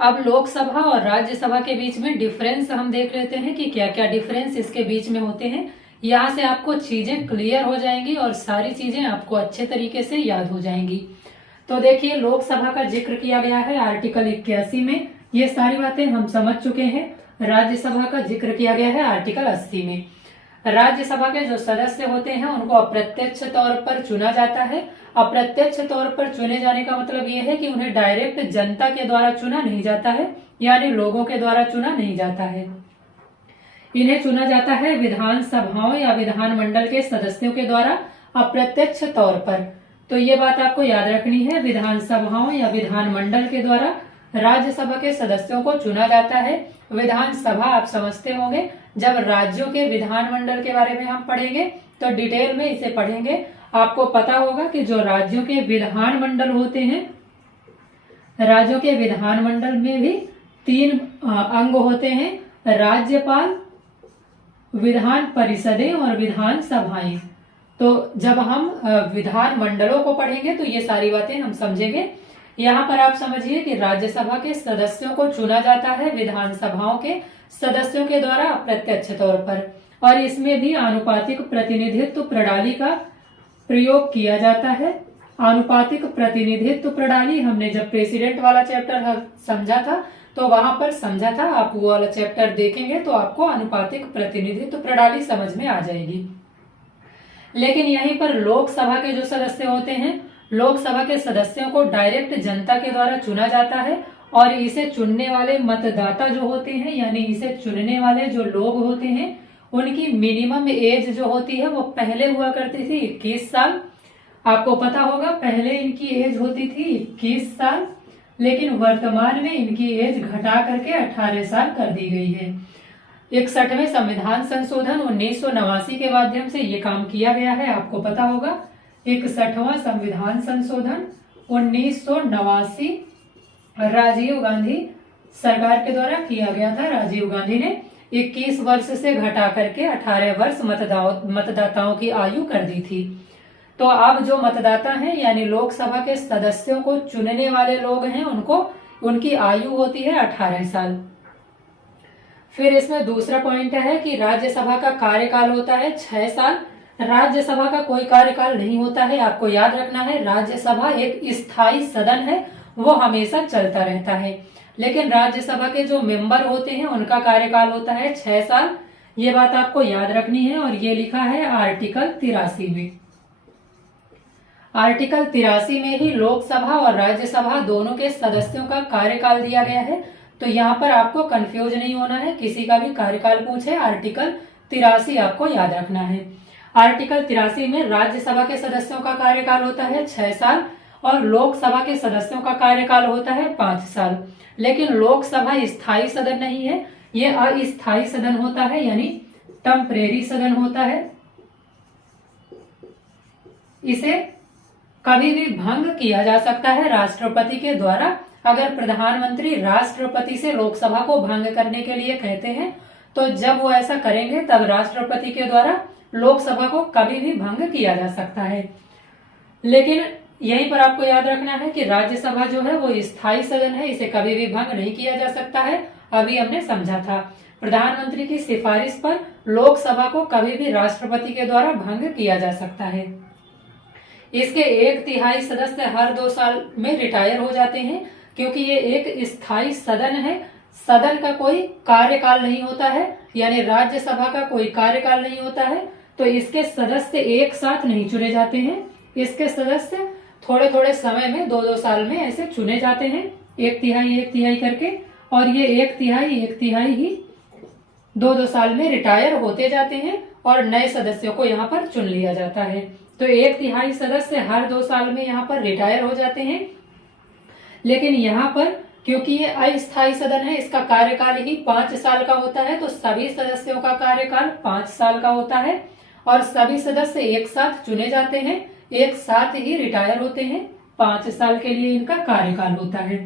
अब लोकसभा और राज्यसभा के बीच में डिफरेंस हम देख लेते हैं कि क्या क्या डिफरेंस इसके बीच में होते हैं। यहाँ से आपको चीजें क्लियर हो जाएंगी और सारी चीजें आपको अच्छे तरीके से याद हो जाएंगी। तो देखिए, लोकसभा का जिक्र किया गया है आर्टिकल 81 में, ये सारी बातें हम समझ चुके हैं। राज्यसभा का जिक्र किया गया है आर्टिकल 80 में। राज्यसभा के जो सदस्य होते हैं उनको अप्रत्यक्ष तौर पर चुना जाता है। अप्रत्यक्ष तौर पर चुने जाने का मतलब ये है कि उन्हें डायरेक्ट जनता के द्वारा चुना नहीं जाता है, यानी लोगों के द्वारा चुना नहीं जाता है। इन्हें चुना जाता है विधानसभाओं या विधानमंडल के सदस्यों के द्वारा अप्रत्यक्ष तौर पर। तो ये बात आपको याद रखनी है, विधानसभाओं या विधानमंडल के द्वारा राज्यसभा के सदस्यों को चुना जाता है। विधानसभा आप समझते होंगे, जब राज्यों के विधानमंडल के बारे में हम पढ़ेंगे तो डिटेल में इसे पढ़ेंगे। आपको पता होगा कि जो राज्यों के विधानमंडल होते हैं, राज्यों के विधानमंडल में भी 3 अंग होते हैं, राज्यपाल, विधान परिषदें और विधानसभाएं। तो जब हम विधानमंडलों को पढ़ेंगे तो ये सारी बातें हम समझेंगे। यहाँ पर आप समझिए कि राज्यसभा के सदस्यों को चुना जाता है विधानसभाओं के सदस्यों के द्वारा अप्रत्यक्ष तौर पर, और इसमें भी आनुपातिक प्रतिनिधित्व प्रणाली का प्रयोग किया जाता है। आनुपातिक प्रतिनिधित्व प्रणाली हमने जब प्रेसिडेंट वाला चैप्टर समझा था तो वहां पर समझा था, आप वो वाला चैप्टर देखेंगे तो आपको आनुपातिक प्रतिनिधित्व प्रणाली समझ में आ जाएगी। लेकिन यहीं पर लोकसभा के जो सदस्य होते हैं, लोकसभा के सदस्यों को डायरेक्ट जनता के द्वारा चुना जाता है, और इसे चुनने वाले मतदाता जो होते हैं, यानी इसे चुनने वाले जो लोग होते हैं, उनकी मिनिमम एज जो होती है वो पहले हुआ करती थी 21 साल। आपको पता होगा पहले इनकी एज होती थी 21 साल, लेकिन वर्तमान में इनकी एज घटा करके 18 साल कर दी गई है। 61वें संविधान संशोधन 1989 के माध्यम से ये काम किया गया है, आपको पता होगा। 61वां संविधान संशोधन 1989 राजीव गांधी सरकार के द्वारा किया गया था। राजीव गांधी ने 21 वर्ष से घटा करके 18 वर्ष मतदाताओं की आयु कर दी थी। तो अब जो मतदाता हैं, यानी लोकसभा के सदस्यों को चुनने वाले लोग हैं, उनकी आयु होती है 18 साल। फिर इसमें दूसरा पॉइंट है कि राज्यसभा का कार्यकाल होता है 6 साल। राज्यसभा का कोई कार्यकाल नहीं होता है, आपको याद रखना है। राज्यसभा एक स्थायी सदन है, वो हमेशा चलता रहता है। लेकिन राज्यसभा के जो मेंबर होते हैं उनका कार्यकाल होता है 6 साल। ये बात आपको याद रखनी है, और ये लिखा है आर्टिकल 83 में। आर्टिकल 83 में ही लोकसभा और राज्यसभा दोनों के सदस्यों का कार्यकाल दिया गया है। तो यहाँ पर आपको कंफ्यूज नहीं होना है, किसी का भी कार्यकाल पूछे आर्टिकल 83 आपको याद रखना है। आर्टिकल 83 में राज्यसभा के सदस्यों का कार्यकाल होता है 6 साल और लोकसभा के सदस्यों का कार्यकाल होता है 5 साल। लेकिन लोकसभा स्थायी सदन नहीं है, ये अस्थायी सदन होता है, यानी टेम्परेरी सदन होता है। इसे कभी भी भंग किया जा सकता है राष्ट्रपति के द्वारा। अगर प्रधानमंत्री राष्ट्रपति से लोकसभा को भंग करने के लिए कहते हैं तो जब वो ऐसा करेंगे तब राष्ट्रपति के द्वारा लोकसभा को कभी भी भंग किया जा सकता है। लेकिन यहीं पर आपको याद रखना है कि राज्यसभा जो है वो स्थायी सदन है, इसे कभी भी भंग नहीं किया जा सकता है। अभी हमने समझा था, प्रधानमंत्री की सिफारिश पर लोकसभा को कभी भी राष्ट्रपति के द्वारा भंग किया जा सकता है। इसके 1/3 सदस्य हर 2 साल में रिटायर हो जाते हैं, क्योंकि ये एक स्थायी सदन है। सदन का कोई कार्यकाल नहीं होता है, यानी राज्यसभा का कोई कार्यकाल नहीं होता है, तो इसके सदस्य एक साथ नहीं चुने जाते हैं। इसके सदस्य थोड़े थोड़े समय में 2-2 साल में ऐसे चुने जाते हैं, 1/3 करके, और ये 1/3 ही 2-2 साल में रिटायर होते जाते हैं और नए सदस्यों को यहाँ पर चुन लिया जाता है। तो 1/3 सदस्य हर 2 साल में यहाँ पर रिटायर हो जाते हैं। लेकिन यहाँ पर क्योंकि ये अस्थायी सदन है, इसका कार्यकाल ही 5 साल का होता है, तो सभी सदस्यों का कार्यकाल 5 साल का होता है और सभी सदस्य एक साथ चुने जाते हैं, एक साथ ही रिटायर होते हैं। 5 साल के लिए इनका कार्यकाल होता है।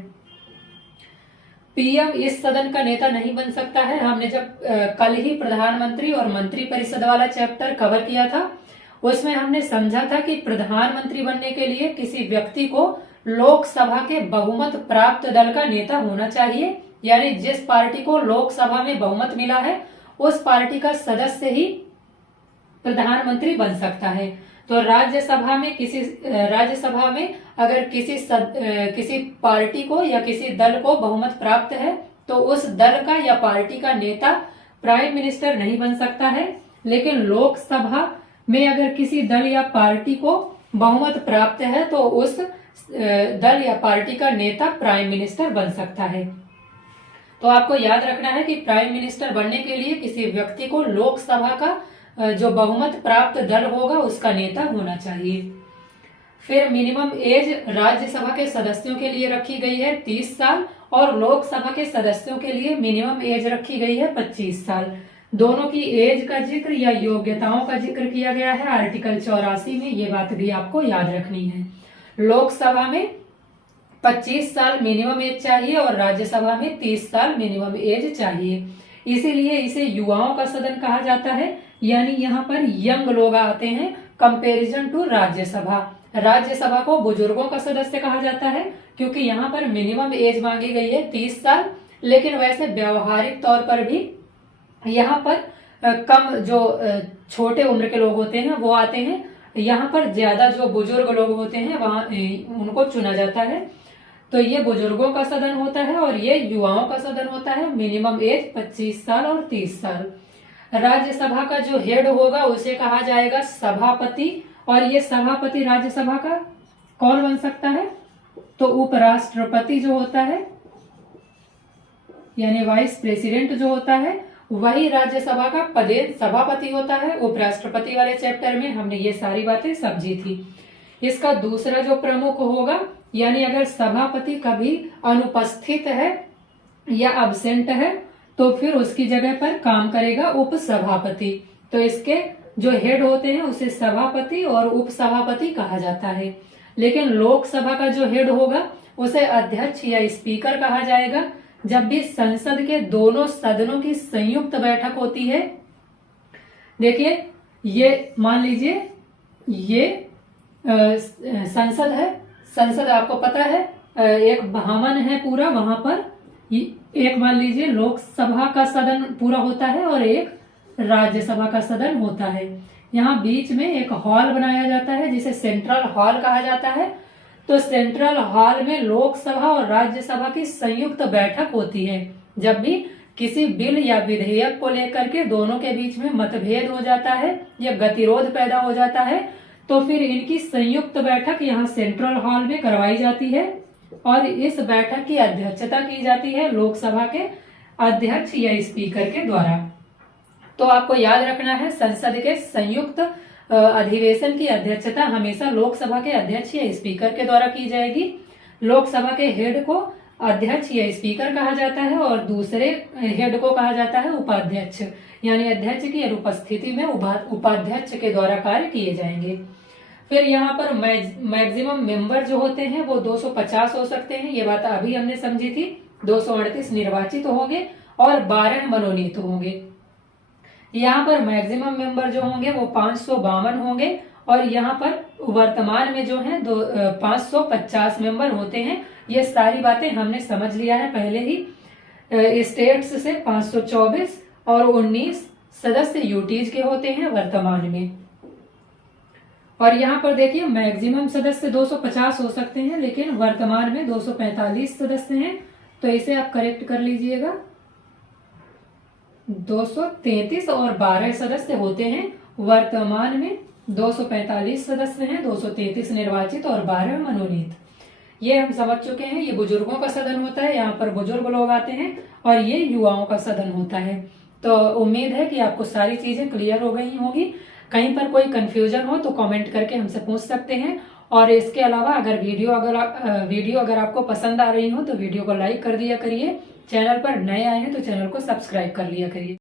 पीएम इस सदन का नेता नहीं बन सकता है। हमने जब कल ही प्रधानमंत्री और मंत्री परिषद वाला चैप्टर कवर किया था, उसमें हमने समझा था कि प्रधानमंत्री बनने के लिए किसी व्यक्ति को लोकसभा के बहुमत प्राप्त दल का नेता होना चाहिए, यानी जिस पार्टी को लोकसभा में बहुमत मिला है उस पार्टी का सदस्य ही प्रधानमंत्री बन सकता है। तो राज्यसभा में अगर किसी पार्टी को या किसी दल को बहुमत प्राप्त है तो उस दल का या पार्टी का नेता प्राइम मिनिस्टर नहीं बन सकता है। लेकिन लोकसभा में अगर किसी दल या पार्टी को बहुमत प्राप्त है तो उस दल या पार्टी का नेता प्राइम मिनिस्टर बन सकता है। तो आपको याद रखना है कि प्राइम मिनिस्टर बनने के लिए किसी व्यक्ति को लोकसभा का जो बहुमत प्राप्त दल होगा उसका नेता होना चाहिए। फिर मिनिमम एज राज्यसभा के सदस्यों के लिए रखी गई है 30 साल और लोकसभा के सदस्यों के लिए मिनिमम एज रखी गई है 25 साल। दोनों की एज का जिक्र या योग्यताओं का जिक्र किया गया है आर्टिकल 84 में, ये बात भी आपको याद रखनी है। लोकसभा में 25 साल मिनिमम एज चाहिए और राज्यसभा में 30 साल मिनिमम एज चाहिए, इसीलिए इसे युवाओं का सदन कहा जाता है। यानी यहाँ पर यंग लोग आते हैं कंपैरिजन टू राज्यसभा। राज्यसभा को बुजुर्गों का सदस्य कहा जाता है क्योंकि यहाँ पर मिनिमम एज मांगी गई है 30 साल, लेकिन वैसे व्यवहारिक तौर पर भी यहाँ पर कम जो छोटे उम्र के लोग होते हैं वो आते हैं, यहाँ पर ज्यादा जो बुजुर्ग लोग होते हैं वहां उनको चुना जाता है। तो ये बुजुर्गों का सदन होता है और ये युवाओं का सदन होता है। मिनिमम एज 25 साल और 30 साल। राज्यसभा का जो हेड होगा उसे कहा जाएगा सभापति, और ये सभापति राज्यसभा का कौन बन सकता है? तो उपराष्ट्रपति जो होता है यानी वाइस प्रेसिडेंट जो होता है वही राज्यसभा का पदेन सभापति होता है। उपराष्ट्रपति वाले चैप्टर में हमने ये सारी बातें समझी थी। इसका दूसरा जो प्रमुख होगा, यानी अगर सभापति कभी अनुपस्थित है या अब्सेंट है तो फिर उसकी जगह पर काम करेगा उपसभापति। तो इसके जो हेड होते हैं उसे सभापति और उपसभापति कहा जाता है। लेकिन लोकसभा का जो हेड होगा उसे अध्यक्ष या स्पीकर कहा जाएगा। जब भी संसद के दोनों सदनों की संयुक्त बैठक होती है, देखिए ये मान लीजिए ये संसद है। संसद आपको पता है एक भवन है पूरा, वहां पर एक मान लीजिए लोकसभा का सदन पूरा होता है और एक राज्यसभा का सदन होता है। यहाँ बीच में एक हॉल बनाया जाता है जिसे सेंट्रल हॉल कहा जाता है। तो सेंट्रल हॉल में लोकसभा और राज्यसभा की संयुक्त बैठक होती है। जब भी किसी बिल या विधेयक को लेकर के दोनों के बीच में मतभेद हो जाता है या गतिरोध पैदा हो जाता है तो फिर इनकी संयुक्त बैठक यहाँ सेंट्रल हॉल में करवाई जाती है और इस बैठक की अध्यक्षता की जाती है लोकसभा के अध्यक्ष या स्पीकर के द्वारा। तो आपको याद रखना है संसद के संयुक्त अधिवेशन की अध्यक्षता हमेशा लोकसभा के अध्यक्ष या स्पीकर के द्वारा की जाएगी। लोकसभा के हेड को अध्यक्ष या स्पीकर कहा जाता है और दूसरे हेड को कहा जाता है उपाध्यक्ष, यानी अध्यक्ष की अनुपस्थिति में उपाध्यक्ष के द्वारा कार्य किए जाएंगे। फिर यहाँ पर मैक्सिमम मेंबर जो होते हैं वो 250 हो सकते हैं, ये बात अभी हमने समझी थी। 238 निर्वाचित होंगे और 12 मनोनीत होंगे। यहाँ पर मैक्सिमम मेंबर जो होंगे वो 552 होंगे और यहाँ पर वर्तमान में जो है 550 मेंबर होते हैं। ये सारी बातें हमने समझ लिया है पहले ही। स्टेट्स से 524 और 19 सदस्य यूटीज के होते हैं वर्तमान में। और यहाँ पर देखिए मैक्सिमम सदस्य 250 हो सकते हैं लेकिन वर्तमान में 245 सदस्य हैं, तो इसे आप करेक्ट कर लीजिएगा। 233 और 12 सदस्य होते हैं, वर्तमान में 245 सदस्य हैं, 233 निर्वाचित और 12 मनोनीत। ये हम समझ चुके हैं। ये बुजुर्गों का सदन होता है, यहाँ पर बुजुर्ग लोग आते हैं और ये युवाओं का सदन होता है। तो उम्मीद है कि आपको सारी चीजें क्लियर हो गई होंगी। कहीं पर कोई कंफ्यूजन हो तो कमेंट करके हमसे पूछ सकते हैं। और इसके अलावा अगर वीडियो अगर आपको पसंद आ रही हो तो वीडियो को लाइक कर दिया करिए। चैनल पर नए आए हैं तो चैनल को सब्सक्राइब कर लिया करिए।